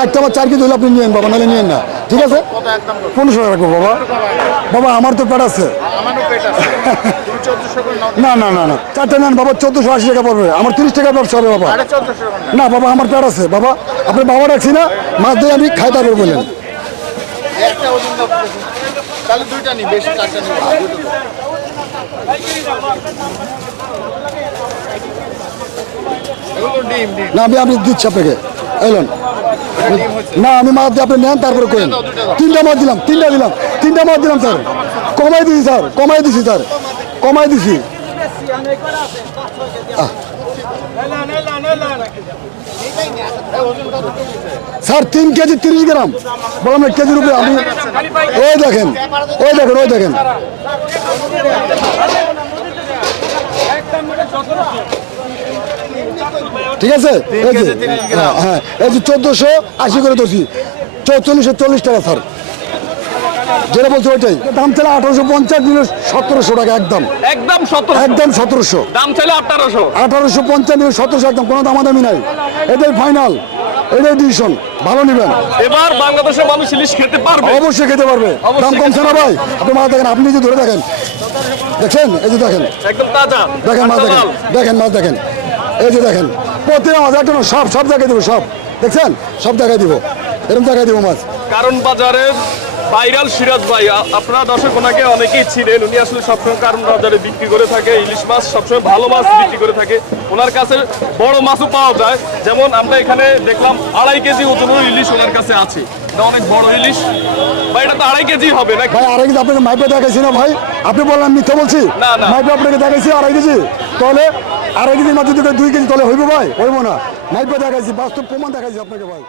চারটা বা চার কেজি হলে আপনি নিয়েন বাবা নাহলে নিয়েন না। ঠিক আছে? পনেরোশো টাকা রাখব বাবা। বাবা আমার তো পেট আছে। না না না না। চারটা নেন বাবা চোদ্দোশো আশি টাকা পড়বে। আমার তিরিশ টাকা ব্যবসা হবে বাবা। না বাবা আমার পেট আছে বাবা। আপনি বাবা রাখছি না মাছ দিয়ে আমি খাই তারপর বললেন। তাহলে দুইটা নি বেশি চারটা আমি আমি দিচ্ছি আপনাকে। এলেন না, আমি মাছ দিয়ে আপনি নেন, তারপরে করেন। তিনটা মাছ দিলাম, তিনটা দিলাম, তিনটা মাছ দিলাম, স্যার। কমাই দিছি, স্যার, কমাই দিছি, স্যার, কমাই দিছি। স্যার, তিন কেজি তিরিশ গ্রাম। বললাম, এক কেজির উপরে আমি ওই দেখেন ওই দেখেন ওই দেখেন। ঠিক আছে? এই যে হ্যাঁ, হ্যাঁ এই যে চোদ্দোশো আশি করে ধরছি। চৌচল্লিশশো চল্লিশ টাকা স্যার। যেটা বলছি ওইটাই। দাম ছিল আঠারোশো পঞ্চাশ দিনের সতেরোশো টাকা একদম। একদম সতেরো একদম সতেরোশো। দাম চাইলে আঠারোশো। আঠারোশো পঞ্চান্ন সতেরোশো একদম। কোনো দামাদামি নাই। এটাই ফাইনাল এটাই ডিসিশন ভালো নেবেন। এবার বাংলাদেশের মানুষ ইলিশ খেতে পারবে। অবশ্যই খেতে পারবে। দাম কমছে না ভাই? আপনি মাছ দেখেন আপনি যে ধরে দেখেন। দেখছেন? এই যে দেখেন। একদম তাজা। দেখেন মাছ দেখেন। দেখেন মাছ দেখেন। এই যে দেখেন। প্রতিটা হাজার টাকা সব সব জায়গায় দিব, সব। দেখছেন? সব জায়গায় দিব। এরকম জায়গায় দিব মাছ। কারণ বাজারের ভাইরাল সিরাজ ভাই আপনারা দর্শক ওনাকে অনেকেই ছিলেন উনি আসলে সবসময় কারণ বাজারে বিক্রি করে থাকে ইলিশ মাছ সবসময় ভালো মাছ বিক্রি করে থাকে। ওনার কাছে বড় মাছও পাওয়া যায়। যেমন আমরা এখানে দেখলাম আড়াই কেজি ওজনের ইলিশ ওনার কাছে আছে। অনেক বড় ইলিশ। ভাই এটা তো আড়াই কেজি হবে নাকি? ভাই আড়াই কেজি আপনাকে মাইপে দেখাইছি না ভাই। আপনি বললাম মিথ্যা বলছি? না, না। মাইপে আপনাকে দেখাইছি আড়াই কেজি। তাহলে আড়াই কেজি মাছ যদি দুই কেজি তাহলে হইব ভাই? হইব না। মাইপে দেখাইছি বাস্তব প্রমাণ দেখাইছি আপনাকে ভাই।